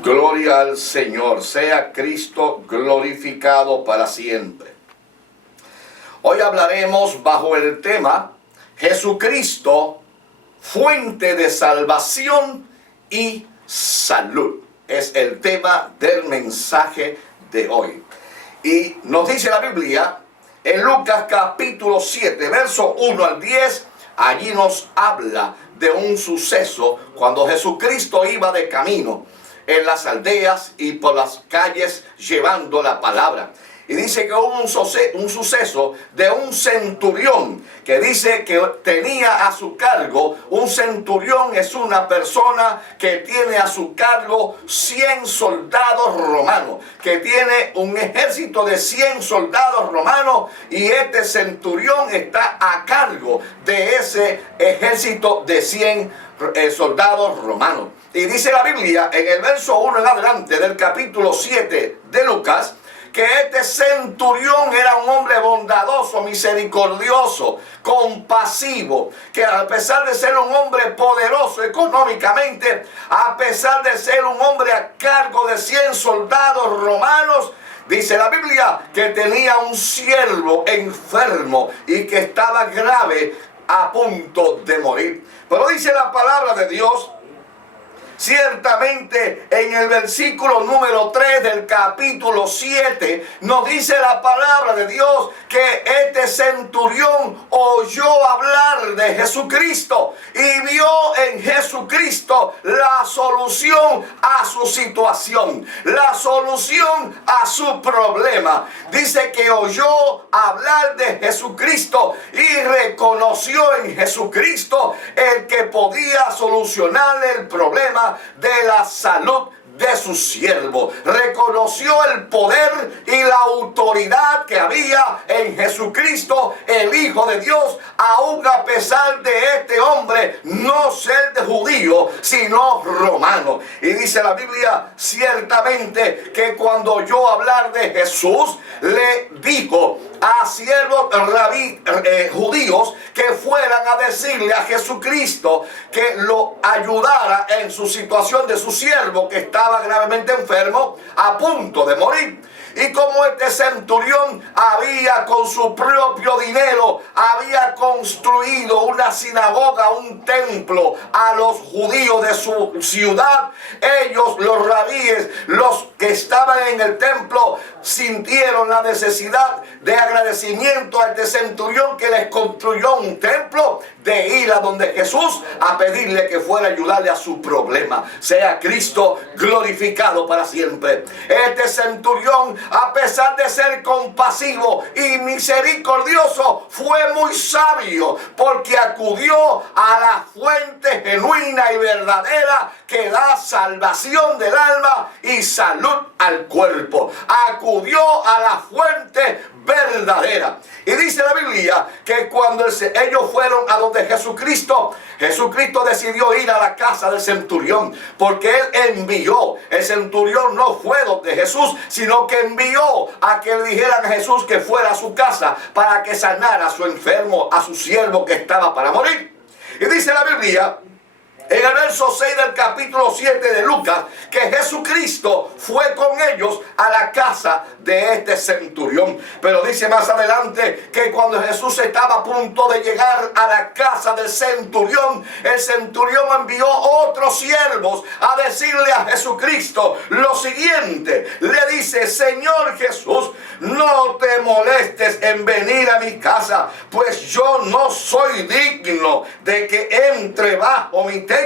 Gloria al Señor, sea Cristo glorificado para siempre. Hoy hablaremos bajo el tema Jesucristo, fuente de salvación y salud. Es el tema del mensaje de hoy. Y nos dice la Biblia en Lucas capítulo 7, verso 1 al 10, allí nos habla de un suceso cuando Jesucristo iba de camino en las aldeas y por las calles llevando la palabra. Y dice que hubo un suceso de un centurión que dice que tenía a su cargo, un centurión es una persona que tiene a su cargo 100 soldados romanos, que tiene un ejército de 100 soldados romanos, y este centurión está a cargo de ese ejército de 100 soldados romanos. Y dice la Biblia en el verso 1 en adelante del capítulo 7 de Lucas, que este centurión era un hombre bondadoso, misericordioso, compasivo, que a pesar de ser un hombre poderoso económicamente, a pesar de ser un hombre a cargo de 100 soldados romanos, dice la Biblia que tenía un siervo enfermo y que estaba grave, a punto de morir. Pero dice la palabra de Dios, ciertamente en el versículo número 3 del capítulo 7 nos dice la palabra de Dios que este centurión oyó hablar de Jesucristo y vio en Jesucristo la solución a su situación, la solución a su problema. Dice que oyó hablar de Jesucristo y reconoció en Jesucristo el que podía solucionarle el problema de la salud de su siervo. Reconoció el poder y la autoridad que había en Jesucristo, el Hijo de Dios, aún a pesar de este hombre no ser de judío, sino romano. Y dice la Biblia, ciertamente que cuando oyó hablar de Jesús, le dijo a siervos judíos que fueran a decirle a Jesucristo que lo ayudara en su situación de su siervo que estaba gravemente enfermo, a punto de morir. Y como este centurión había con su propio dinero, había construido una sinagoga, un templo a los judíos de su ciudad, ellos, los rabíes, los que estaban en el templo, sintieron la necesidad de agradecimiento a este centurión que les construyó un templo, de ir a donde Jesús a pedirle que fuera a ayudarle a su problema. Sea Cristo glorificado para siempre. Este centurión, a pesar de ser compasivo y misericordioso, fue muy sabio, porque acudió a la fuente genuina y verdadera que da salvación del alma y salud al cuerpo. Acudió a la fuente verdadera. Y dice la Biblia que cuando ellos fueron a donde Jesucristo decidió ir a la casa del centurión, porque él envió. El centurión no fue donde Jesús, sino que envió a que le dijeran a Jesús que fuera a su casa para que sanara a su enfermo, a su siervo que estaba para morir. Y dice la Biblia en el verso 6 del capítulo 7 de Lucas, que Jesucristo fue con ellos a la casa de este centurión. Pero dice más adelante que cuando Jesús estaba a punto de llegar a la casa del centurión, el centurión envió otros siervos a decirle a Jesucristo lo siguiente. Le dice: Señor Jesús, no te molestes en venir a mi casa, pues yo no soy digno de que entre bajo mi techo,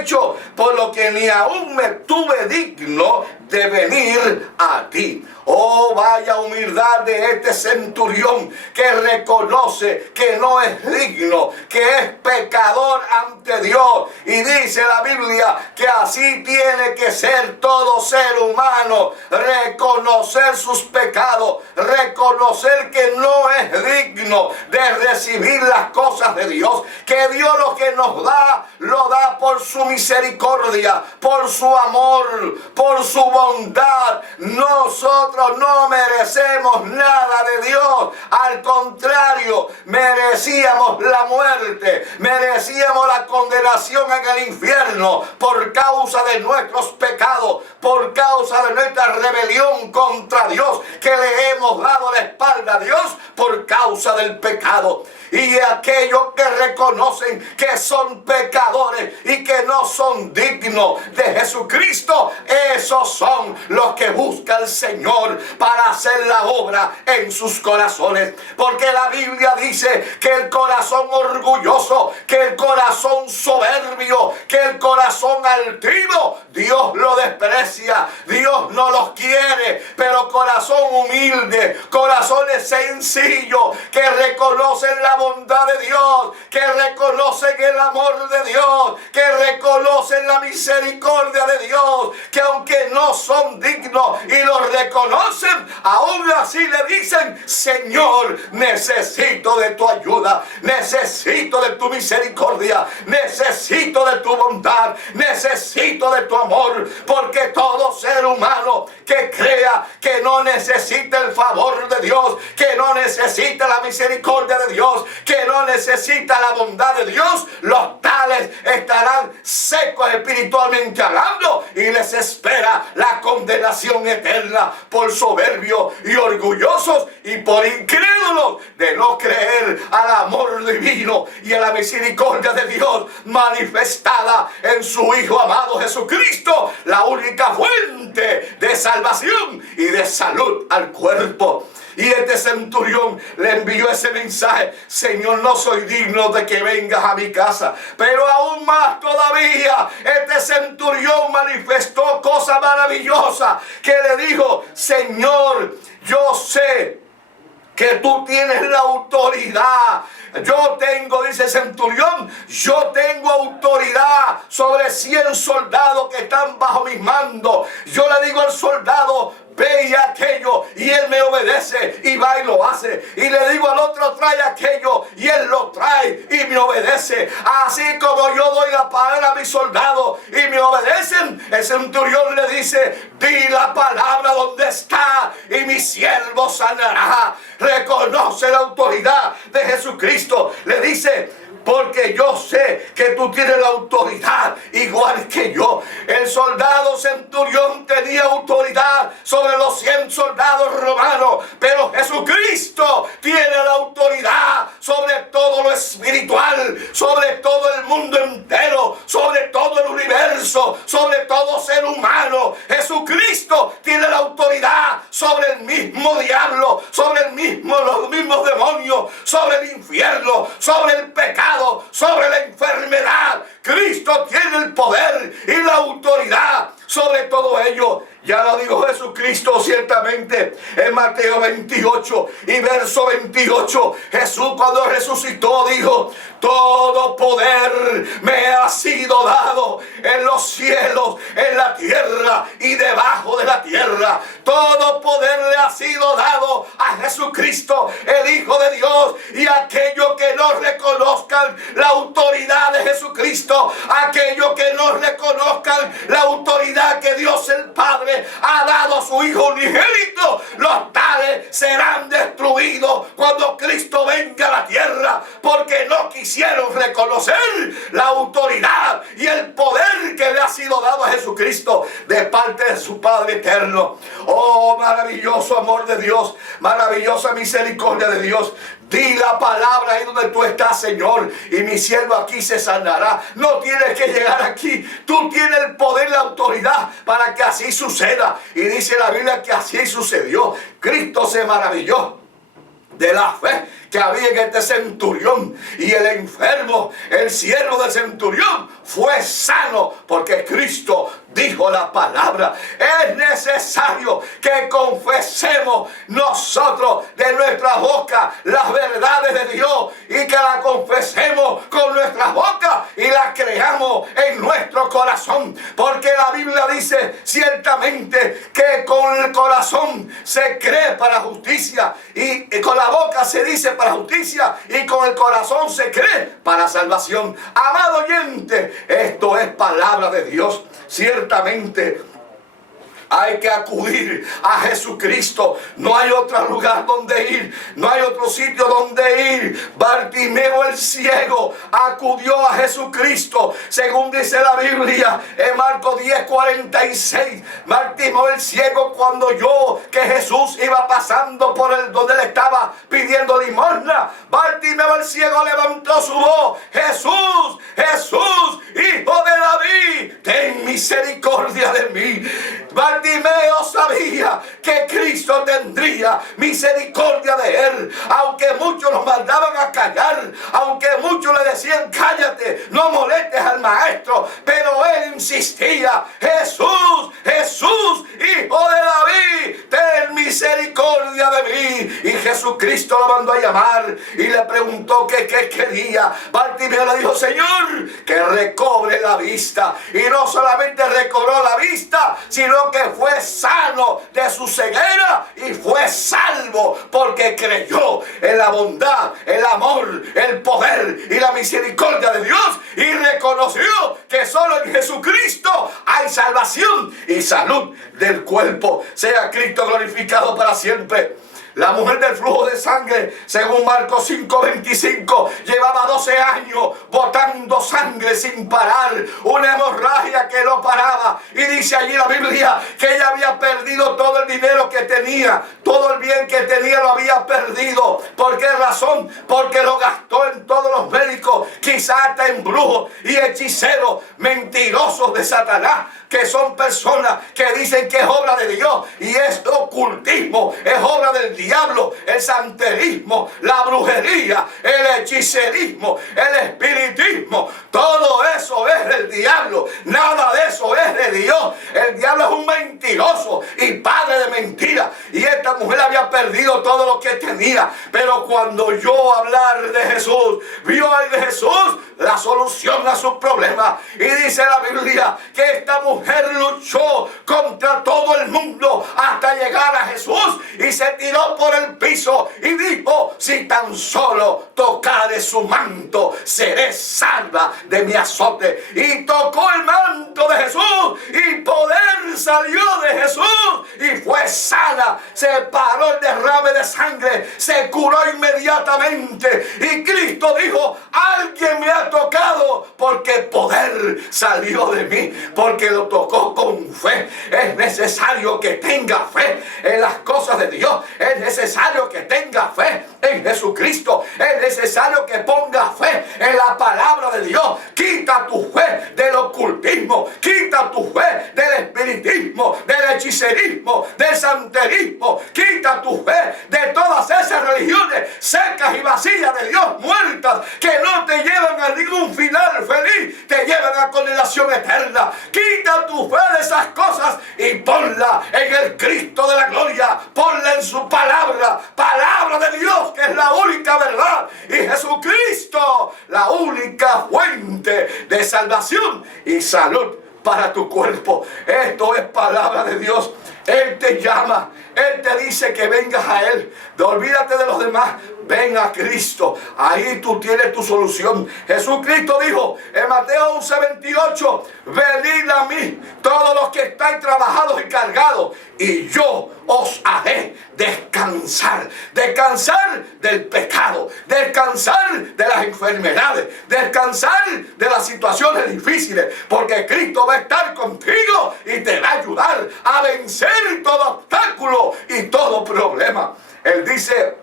por lo que ni aún me tuve digno de venir a ti. Oh, vaya humildad de este centurión, que reconoce que no es digno, que es pecador ante Dios. Y dice la Biblia que así tiene que ser todo ser humano: reconocer sus pecados, reconocer que no es digno de recibir las cosas de Dios, que Dios lo que nos da, lo da por su misericordia, por su amor, por su bondad. Nosotros nosotros no merecemos nada de Dios. Al contrario, merecíamos la muerte, merecíamos la condenación en el infierno por causa de nuestros pecados, por causa de nuestra rebelión contra Dios, que le hemos dado la espalda a Dios por causa del pecado. Y aquellos que reconocen que son pecadores y que no son dignos de Jesucristo, esos son los que busca el Señor para hacer la obra en sus corazones. Porque la Biblia dice que el corazón orgulloso, que el corazón soberbio, que el corazón altivo, Dios lo desprecia, Dios no los quiere. Pero corazón humilde, corazones sencillos, que reconocen la bondad de Dios, que reconocen el amor de Dios, que reconocen la misericordia de Dios, que aunque no son dignos y lo reconocen, aún así le dicen: Señor, necesito de tu ayuda, necesito de tu misericordia, necesito de tu bondad, necesito de tu amor. Porque todo ser humano que crea que no necesita el favor de Dios, que no necesita la misericordia de Dios, que no necesita la bondad de Dios, los tales estarán secos espiritualmente hablando, y les espera la condenación eterna por soberbios y orgullosos y por incrédulos de no creer al amor divino y a la misericordia de Dios manifestada en su Hijo amado Jesucristo, la única fuente de salvación y de salud al cuerpo. Y este centurión le envió ese mensaje: Señor, no soy digno de que vengas a mi casa. Pero aún más todavía, este centurión manifestó cosas maravillosas, que le dijo: Señor, yo sé que tú tienes la autoridad. Yo tengo, dice el centurión, yo tengo autoridad sobre 100 soldados que están bajo mis mandos. Yo le digo al soldado: ve y aquello, y él me obedece y va y lo hace. Y le digo al otro: trae aquello, y él lo trae y me obedece. Así como yo doy la palabra a mis soldados y me obedecen, el centurión le dice: di la palabra donde está y mi siervo sanará. Reconoce la autoridad de Jesucristo. Le dice: porque yo sé que tú tienes la autoridad igual que yo. El soldado centurión tenía autoridad sobre los 100 soldados romanos, pero Jesucristo tiene la autoridad sobre todo lo espiritual, sobre todo el mundo entero, sobre todo el universo, sobre todo ser humano. Jesucristo tiene la autoridad sobre el mismo diablo, sobre los mismos demonios, sobre el infierno, sobre el pecado, sobre la enfermedad. Cristo tiene el poder y la autoridad sobre todo ello. Ya lo dijo Jesucristo ciertamente en Mateo 28 y verso 28. Jesús, cuando resucitó, dijo: todo poder me ha sido dado en los cielos, en la tierra y debajo de la tierra. Todo poder le ha sido dado a Jesucristo, el Hijo de Dios. Y aquellos que no reconozcan la autoridad de Jesucristo, aquellos que no reconozcan la autoridad que Dios el Padre ha dado a su Hijo unigénito, los tales serán destruidos cuando Cristo venga a la tierra, porque no quisieron reconocer la autoridad y el poder que le ha sido dado a Jesucristo de parte de su Padre eterno. Oh, maravilloso amor de Dios, maravillosa misericordia de Dios. Di la palabra ahí donde tú estás, Señor, y mi siervo aquí se sanará. No tienes que llegar aquí. Tú tienes el poder y la autoridad para que así suceda. Y dice la Biblia que así sucedió. Cristo se maravilló de la fe que había en este centurión, y el enfermo, el siervo del centurión, fue sano porque Cristo dijo la palabra. Es necesario que confesemos nosotros de nuestra boca las verdades de Dios, y que la confesemos con nuestras bocas y la creamos en nuestro corazón, porque la Biblia dice ciertamente que con el corazón se cree para justicia, y con la boca se dice para justicia, y con el corazón se cree para salvación. Amado oyente, esto es palabra de Dios. Ciertamente hay que acudir a Jesucristo. No hay otro lugar donde ir, no hay otro sitio donde ir. Bartimeo el ciego acudió a Jesucristo, según dice la Biblia en Marcos 10:46. Bartimeo el ciego, cuando oyó que Jesús iba pasando por el donde le estaba pidiendo limosna, Bartimeo el ciego levantó su voz: Jesús, Jesús, Hijo de David, ten misericordia de mí. Bartimeo sabía que Cristo tendría misericordia de él, aunque muchos lo mandaban a callar, aunque muchos le decían: cállate, no molestes al maestro, pero él insistía: Jesús, Jesús, Hijo de David, ten misericordia de mí. Y Jesucristo lo mandó a llamar y le preguntó qué quería. Bartimeo le dijo: Señor, que recobre la vista. Y no solamente recobró la vista, sino que fue sano de su ceguera y fue salvo, porque creyó en la bondad, el amor, el poder y la misericordia de Dios, y reconoció que solo en Jesucristo hay salvación y salud del cuerpo. Sea Cristo glorificado para siempre. La mujer del flujo de sangre, según Marcos 5:25, llevaba 12 años botando sangre sin parar, una hemorragia que no paraba. Y dice allí la Biblia que ella había perdido todo el dinero que tenía, todo el bien que tenía lo había perdido. ¿Por qué razón? Porque lo gastó en todos los médicos, quizás hasta en brujos y hechiceros, mentirosos de Satanás, que son personas que dicen que es obra de Dios y es ocultismo, es obra del diablo, el santerismo, la brujería, el hechicerismo, el espiritismo. Todo eso es del diablo, nada de eso es de Dios. El diablo es un mentiroso y padre de mentiras, y esta mujer había perdido todo lo que tenía, pero cuando oyó hablar de Jesús, vio en Jesús la solución a sus problemas. Y dice la Biblia que esta mujer luchó contra todo el mundo hasta llegar a Jesús y se tiró por el piso y dijo: si tan solo tocare su manto, seré salva de mi azote. Y tocó el manto de Jesús y poder salió de Jesús y fue sana. Se paró el derrame de sangre, se curó inmediatamente. Y Cristo dijo: alguien me ha tocado, porque poder salió de mí, porque lo tocó con fe. Es necesario que tenga fe en las cosas de Dios, es necesario que tenga fe en Jesucristo, es necesario que ponga fe en la palabra de Dios. Quita tu fe del ocultismo, quita tu fe del espiritismo, del hechicerismo, del santerismo, quita tu fe de todas esas religiones secas y vacías de Dios, muertas, que no te llevan a ningún final feliz, te llevan a condenación eterna. Quita tu fe de esas cosas y ponla en el Cristo de la gloria, ponla en su palabra, palabra de Dios, que es la única verdad, y Jesucristo, la única fuente de salvación y salud para tu cuerpo. Esto es palabra de Dios. Él te llama, Él te dice que vengas a Él. Olvídate de los demás, ven a Cristo. Ahí tú tienes tu solución. Jesucristo dijo en Mateo 11:28: venid a mí todos los que estáis trabajados y cargados, y yo os haré descansar. Descansar del pecado, descansar de las enfermedades, descansar de las situaciones difíciles, porque Cristo va a estar contigo y te va a ayudar a vencer todo obstáculo y todo problema. Él dice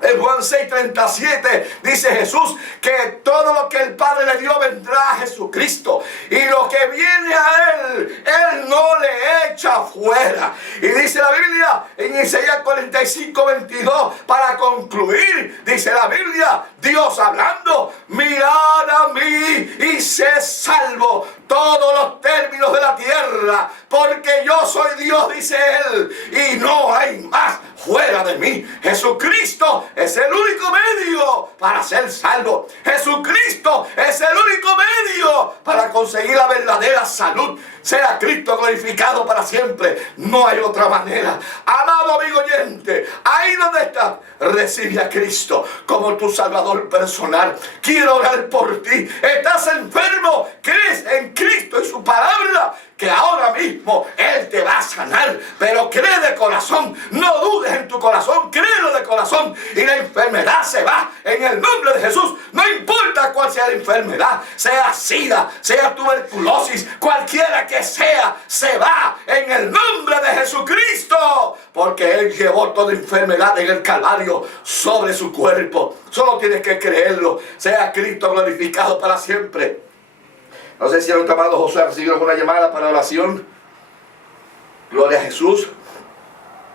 en Juan 6:37, dice Jesús que todo lo que el Padre le dio vendrá a Jesucristo, y lo que viene a Él, Él no le echa fuera. Y dice la Biblia en Isaías 45:22, para concluir, dice la Biblia, Dios hablando: mirad a mí y sé salvo todos los términos de la tierra, porque yo soy Dios, dice Él, y no hay más fuera de mí. Jesucristo es el único medio para ser salvo. Jesucristo es el único medio para conseguir la verdadera salud. Sea Cristo glorificado para siempre. No hay otra manera. Amado amigo oyente, ahí donde estás, recibe a Cristo como tu Salvador personal. Quiero orar por ti. Estás enfermo, crees en Cristo y su palabra, que que ahora mismo Él te va a sanar. Pero cree de corazón, no dudes en tu corazón, créelo de corazón y la enfermedad se va en el nombre de Jesús. No importa cuál sea la enfermedad, sea SIDA, sea tuberculosis, cualquiera que sea, se va en el nombre de Jesucristo, porque Él llevó toda enfermedad en el Calvario sobre su cuerpo. Solo tienes que creerlo. Sea Cristo glorificado para siempre. No sé si el amado José recibió alguna llamada para oración. Gloria a Jesús.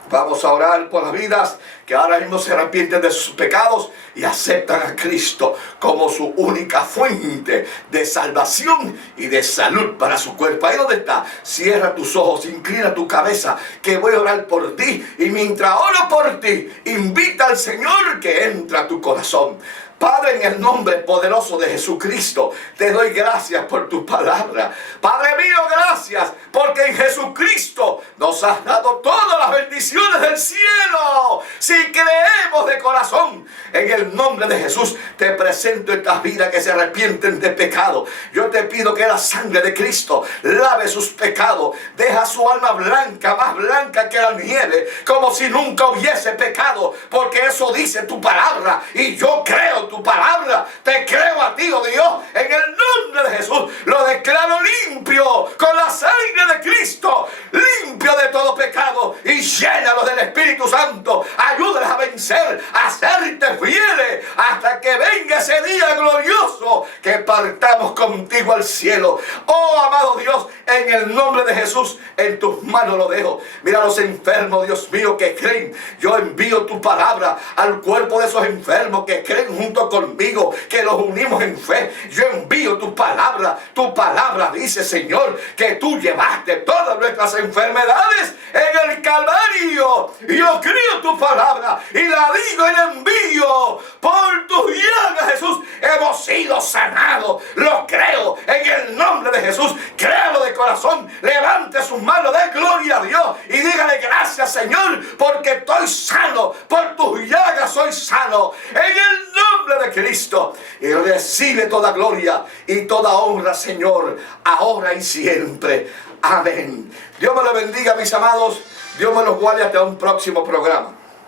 Vamos a orar por las vidas que ahora mismo se arrepienten de sus pecados y aceptan a Cristo como su única fuente de salvación y de salud para su cuerpo. Ahí donde está, cierra tus ojos, inclina tu cabeza, que voy a orar por ti. Y mientras oro por ti, invita al Señor que entre a tu corazón. Padre, en el nombre poderoso de Jesucristo, te doy gracias por tu palabra. Padre mío, gracias, porque en Jesucristo nos has dado todas las bendiciones del cielo. Si creemos de corazón, en el nombre de Jesús, te presento estas vidas que se arrepienten de pecado. Yo te pido que la sangre de Cristo lave sus pecados. Deja su alma blanca, más blanca que la nieve, como si nunca hubiese pecado, porque eso dice tu palabra, y yo creo tu palabra. Te creo a ti, oh Dios, en el nombre de Jesús. Lo declaro limpio con la sangre de Cristo, limpio de todo pecado, y llénalo del Espíritu Santo. Ayúdales a vencer, a hacerte fieles hasta que venga ese día glorioso que partamos contigo al cielo. Oh amado Dios, en el nombre de Jesús, en tus manos lo dejo. Mira a los enfermos, Dios mío, que creen. Yo envío tu palabra al cuerpo de esos enfermos que creen junto conmigo, que los unimos en fe. Yo envío tu palabra. Tu palabra dice, Señor, que tú llevaste todas nuestras enfermedades en el Calvario. Y yo creo tu palabra y la digo y la envío. Por tus llagas, Jesús, hemos sido sanados. Lo creo en el nombre de Jesús. Créalo de corazón. Levante sus manos, de gloria a Dios y dígale gracias, Señor, porque estoy sano. Por tus llagas soy sano. En el nombre de Cristo. Y recibe toda gloria y toda honra, Señor, ahora y siempre. Amén. Dios me lo bendiga, mis amados. Dios me los guarde hasta un próximo programa.